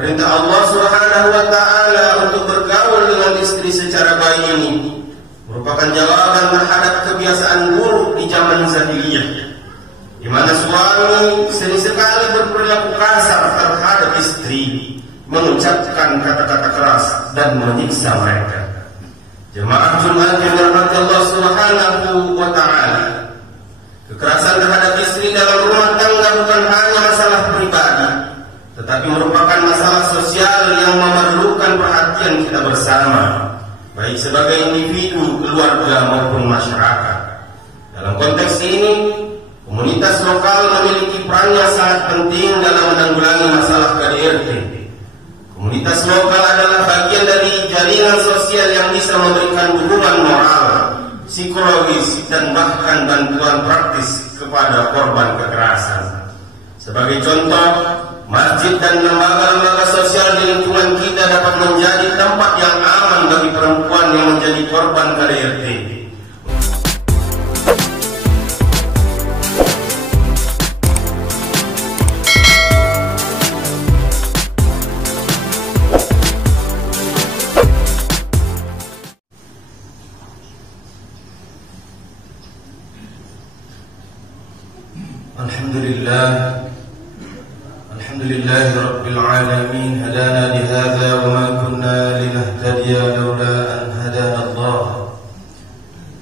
Perintah Allah Subhanahu wa taala untuk bergaul dengan istri secara baik ini merupakan jawaban terhadap kebiasaan buruk di zaman jahiliyah, di mana suami sering sekali berperilaku kasar terhadap istri, mengucapkan kata-kata keras dan menyiksa mereka. Jemaah Jumat yang dirahmati Allah Subhanahu wa taala, kekerasan terhadap istri dalam rumah tangga bukan hanya masalah pribadi, tetapi merupakan masalah sosial yang memerlukan perhatian kita bersama, baik sebagai individu, keluarga maupun masyarakat. Dalam konteks ini, komunitas lokal memiliki peran yang sangat penting dalam menanggulangi masalah KDRT. Komunitas lokal adalah bagian dari jaringan sosial yang bisa memberikan dukungan moral, psikologis, dan bahkan bantuan praktis kepada korban kekerasan. Sebagai contoh, masjid dan lembaga-lembaga sosial di lingkungan kita dapat menjadi tempat yang aman bagi perempuan yang menjadi korban KDRT. Alhamdulillah Rabbil Alamin, hadana lihadza wa ma kunna linahtadiya lawla an hadana Allah.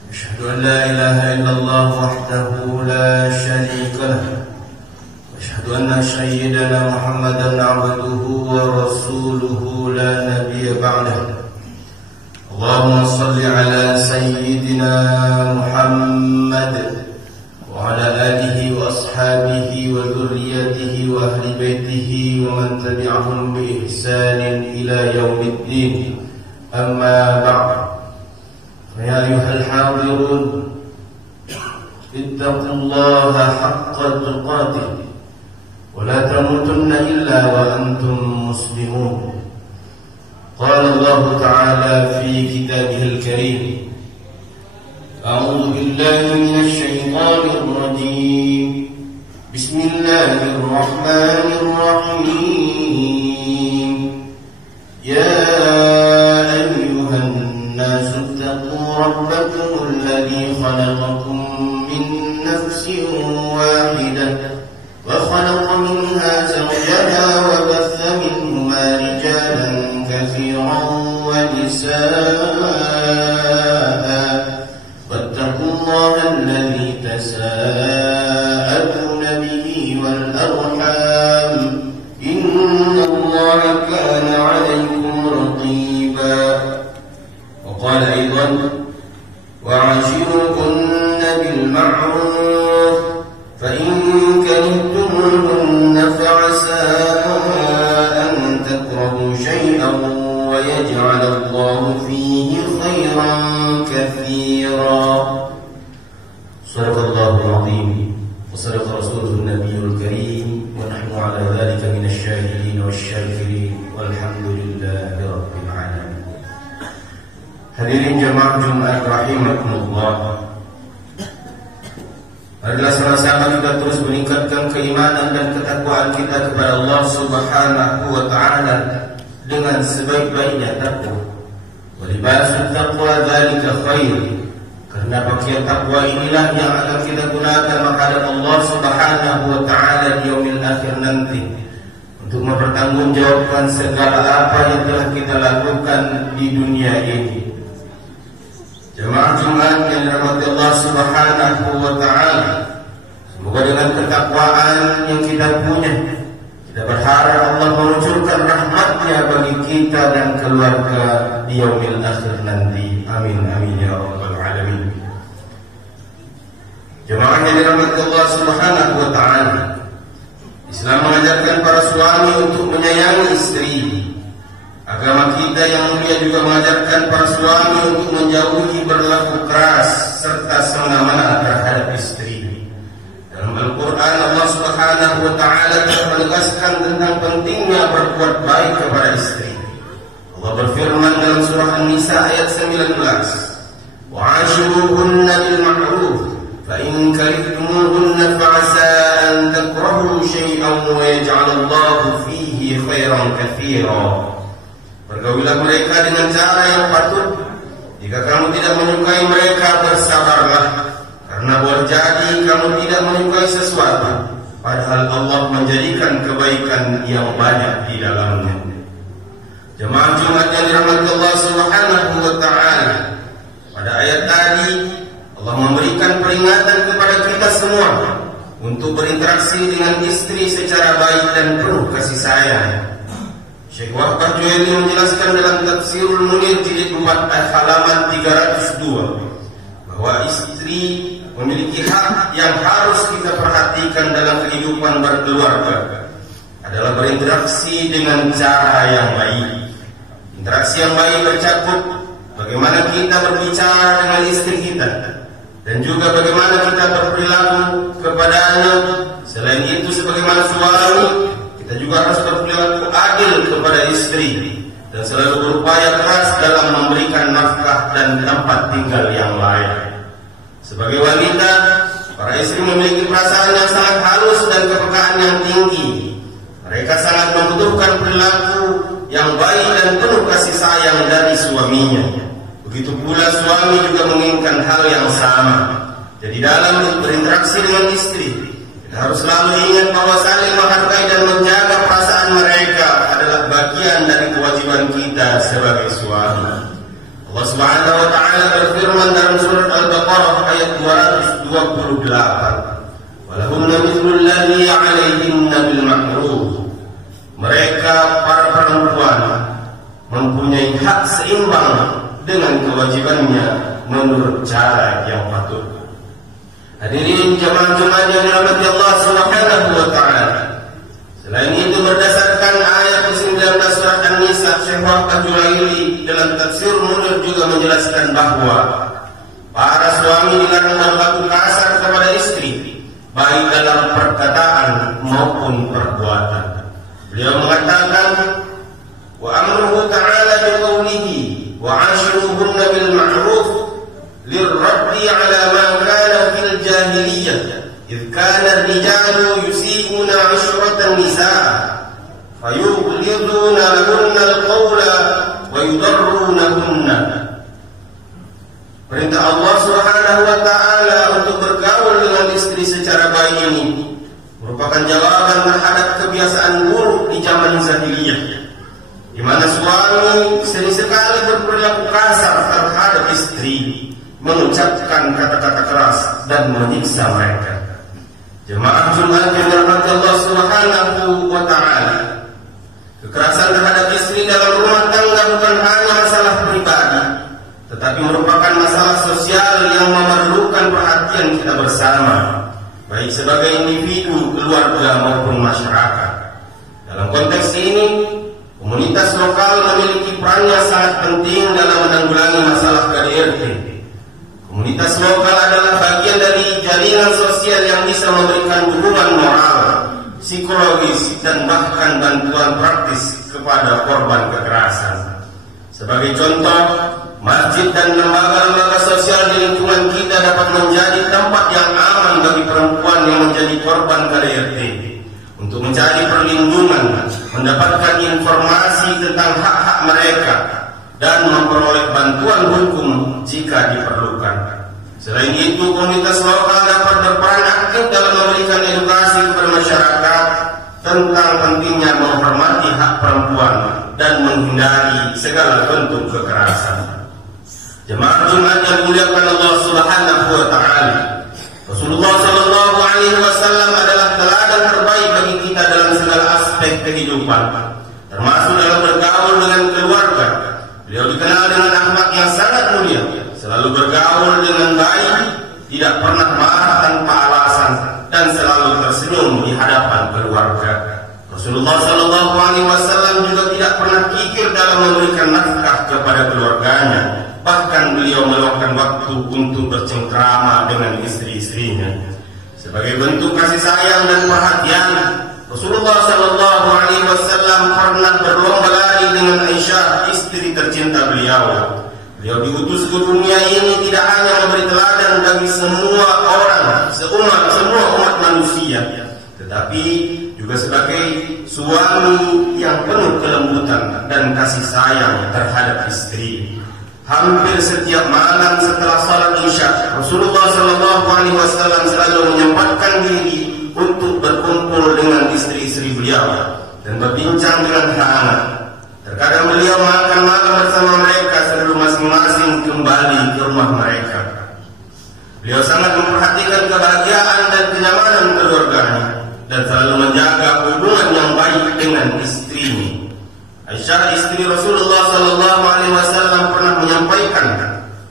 Asyhadu an la ilaha illallah wahdahu la syarika lah, wa asyhadu anna sayyidana Muhammadan abduhu wa rasuluhu la nabiyya ba'dahu. Allahumma salli ala sayyidina Muhammad وعلى آله وأصحابه وذريته وأهل بيته ومن تبعهم بإحسان إلى يوم الدين. أما بعد، فيا أيها الحاضرون، اتقوا الله حق تقاته ولا تموتن إلا وأنتم مسلمون. قال الله تعالى في كتابه الكريم: أعوذ بالله من الشيطان الرجيم. بسم الله الرحمن الرحيم. يا أيها الناس اتقوا ربكم الذي خلقكم من نفس واحدة وخلق منها زوجها وبث منهما رجالا كثيرا ونساء واتقوا الله الذي تساءلون به والأرحام إن الله كان عليكم رقيبا. وقال أيضا: وعاشروهن بالمعروف فإن كرهتموهن فعسى أن تكرهوا شيئا ويجعل الله فيه خيرا كثيرا. صدق الله العظيم وصدق رسوله النبي الكريم ونحن على ذلك من الشاهدين والشاكرين والحمد لله رب العالمين. Hadirin jemaah Jumat rahimakumullah, marilah sama-sama kita terus meningkatkan keimanan dan ketakwaan kita kepada Allah Subhanahu wa taala dengan sebaik-baiknya takwa. Walibasul taqwa dzalika khair, karena pakaian takwa inilah yang akan kita gunakan menghadap Allah Subhanahu wa taala di yaumil akhir nanti untuk mempertanggungjawabkan segala apa yang telah kita lakukan di dunia ini. Jemaah Jumat yang dirahmati Allah Subhanahu wa taala, semoga dengan ketakwaan yang kita punya, kita berharap Allah meluncurkan rahmat-Nya bagi kita dan keluarga di yaumil akhir nanti. Amin amin ya rabbal alamin. Jemaah yang dirahmati Allah Subhanahu wa taala, Islam mengajarkan para suami untuk menyayangi istri. Agama kita yang mulia juga mengajarkan para suami untuk menjauhi berlaku keras serta semena-mena terhadap istri. Dalam Al-Quran, Allah Subhanahu wa taala telah menegaskan tentang pentingnya berbuat baik kepada istri. Allah berfirman dalam surah An-Nisa ayat 19, "Wa'ashiruhunna bil ma'ruf, فإن كرهتموهن فعسى أن تكرهوا شيئا ويجعل الله فيه خيرا كثيرا. Pergaulilah mereka dengan cara yang patut. Jika kamu tidak menyukai mereka, bersabarlah, karena boleh jadi kamu tidak menyukai sesuatu, padahal Allah menjadikan kebaikan yang banyak di dalamnya. Jemaah Jumat yang dirahmati Allah Subhanahu wa Ta'ala, pada ayat tadi Allah memberikan peringatan kepada kita semua untuk berinteraksi dengan istri secara baik dan penuh kasih sayang. Syekh Wahbah Juwaini menjelaskan dalam Tafsirul Munir jilid 4 halaman 302 bahwa istri memiliki hak yang harus kita perhatikan dalam kehidupan berkeluarga adalah berinteraksi dengan cara yang baik. Interaksi yang baik bercakup bagaimana kita berbicara dengan istri kita dan juga bagaimana kita berperilaku kepadanya. Selain itu, sebagaimana suami, kita juga harus berperilaku adil kepada istri dan selalu berupaya keras dalam memberikan nafkah dan tempat tinggal yang layak. Sebagai wanita, para istri memiliki perasaan yang sangat halus dan kepekaan yang tinggi. Mereka sangat membutuhkan perilaku yang baik dan penuh kasih sayang dari suaminya. Begitu pula suami juga menginginkan hal yang sama. Jadi dalam berinteraksi dengan istri, kita harus selalu ingat bahwa saling menghargai dan menjaga perasaan mereka adalah bagian dari kewajiban kita sebagai suami. Allah Subhanahu wa Ta'ala berfirman dalam surat Al-Baqarah ayat 228, "Walahunna mithlul ladzi 'alaihinna bil ma'ruf." Mereka para perempuan mempunyai hak seimbang dengan kewajibannya menurut cara yang patut. Hadirin jemaah Jumat yang dirahmati Allah Subhanahu wa Ta'ala, selain itu berdasarkan ayat 19 surat An-Nisa, Syekh Wahbah Juwaini dalam Tafsir Munir juga menjelaskan bahwa para suami dilarang berlaku kasar kepada istri, baik dalam perkataan maupun perbuatan. Beliau mengatakan, wa amruhu ta'ala biqawlihi wa 'ashiruhunna bil ma'ruf lirraddi 'ala ma kana fil jahiliyah idh kana ar-rijalu yusi'una 'ishratan nisaa fayughliduna lahunna al-qawla wa yudarrunahunna. Perintah Allah Subhanahu wa Ta'ala untuk bergaul dengan istri secara baik ini merupakan jawaban terhadap kebiasaan buruk di zaman jahiliyah, di mana suami sering sekali berperilaku kasar terhadap istri, mengucapkan kata-kata keras dan menyiksa mereka. Jemaah Jumat yang dirahmati Allah Subhanahu wa Ta'ala, kekerasan terhadap istri dalam rumah tangga bukan hanya masalah pribadi, tetapi merupakan masalah sosial yang memerlukan perhatian kita bersama, baik sebagai individu, keluarga maupun masyarakat. Dalam konteks ini, komunitas lokal memiliki peran yang sangat penting dalam menanggulangi masalah KDRT. Komunitas lokal adalah bagian dari jaringan sosial yang bisa memberikan dukungan moral, psikologis, dan bahkan bantuan praktis kepada korban kekerasan. Sebagai contoh, masjid dan lembaga-lembaga sosial di lingkungan kita dapat menjadi tempat yang aman bagi perempuan yang menjadi korban KDRT untuk mencari perlindungan, mendapatkan informasi tentang hak-hak mereka, dan memperoleh bantuan hukum jika diperlukan. Selain itu, komunitas lokal dapat berperan aktif dalam memberikan edukasi kepada masyarakat tentang pentingnya menghormati hak perempuan dan menghindari segala bentuk kekerasan. Jemaah Jumat yang dimuliakan Allah Subhanahu wa Ta'ala, Rasulullah sallallahu alaihi wasallam adalah teladan terbaik bagi kita dalam segala aspek kehidupan, termasuk dalam bergaul dengan keluarga. Beliau dikenal dengan akhlak yang sangat mulia, selalu bergaul dengan baik, tidak pernah marah tanpa alasan, dan selalu tersenyum di hadapan keluarga. Rasulullah sallallahu alaihi wasallam juga tidak pernah kikir dalam memberikan nafkah kepada keluarganya. Bahkan beliau meluangkan waktu untuk bercengkrama dengan istri-istrinya. Sebagai bentuk kasih sayang dan perhatian, Rasulullah sallallahu alaihi wasallam pernah berlomba lari dengan Aisyah, istri tercinta beliau. Beliau diutus ke dunia ini tidak hanya memberi teladan bagi semua orang, semua umat manusia, tetapi juga sebagai suami yang penuh kelembutan dan kasih sayang terhadap istri. Hampir setiap malam setelah salat Isya, Rasulullah SAW selalu menyempatkan diri untuk berkumpul dengan istri-istri beliau dan berbincang dengan hangat. Terkadang beliau makan malam bersama mereka sebelum masing-masing kembali ke rumah mereka. Beliau sangat memperhatikan kebahagiaan dan kenyamanan keluarganya dan selalu menjaga hubungan yang baik dengan istrinya. Aisyah istri Rasulullah SAW pernah menyampaikan,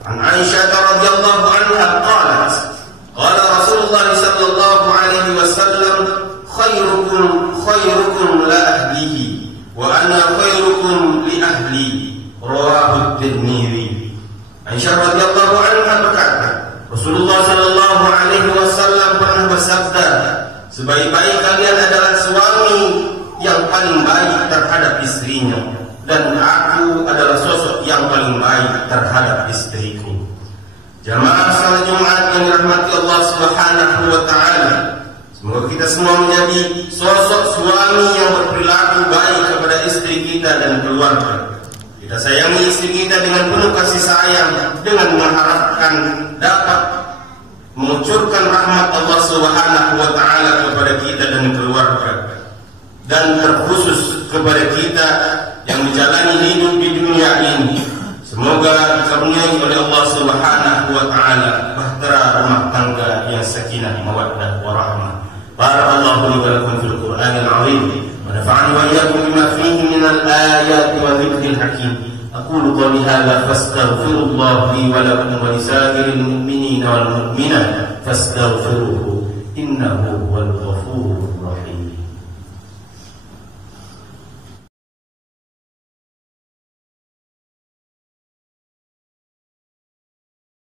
an Aisyah radhiyallahu anha qalat, qala Rasulullah sallallahu alaihi wasallam, khairukum la ahlihi wa ana khairukum li ahli, rawahu Tirmidzi. Aisyah radhiyallahu anha berkata, Rasulullah sallallahu alaihi wasallam pernah bersabda, sebaik-baik kalian adalah suami yang paling baik terhadap istrinya, dan aku adalah sosok yang paling baik terhadap istriku. Jamaah salat Jumat yang dirahmati Allah Subhanahu wa taala, semoga kita semua menjadi sosok suami yang berperilaku baik kepada istri kita dan keluarga. Kita sayangi istri kita dengan penuh kasih sayang, dengan mengharapkan dapat mengucurkan rahmat Allah Subhanahu wa taala kepada kita dan keluarga, dan terkhusus kepada kita yang menjalani hidup di dunia ini. Semoga dikaruniai oleh Allah Subhanahu wa taala bahtera rumah tangga yang sakinah, mawaddah, warahmah. Barakallahu li wa lakum fil Qur'anil 'azim wa nafa'ani wa iyyakum bima fihi minal ayati wa dzikril hakim. Aqulu qawli hadza fastaghfirullah li wa lakum wa lisa'iril mu'minina wal mu'minat fastaghfiruhu innahu huwal ghafurur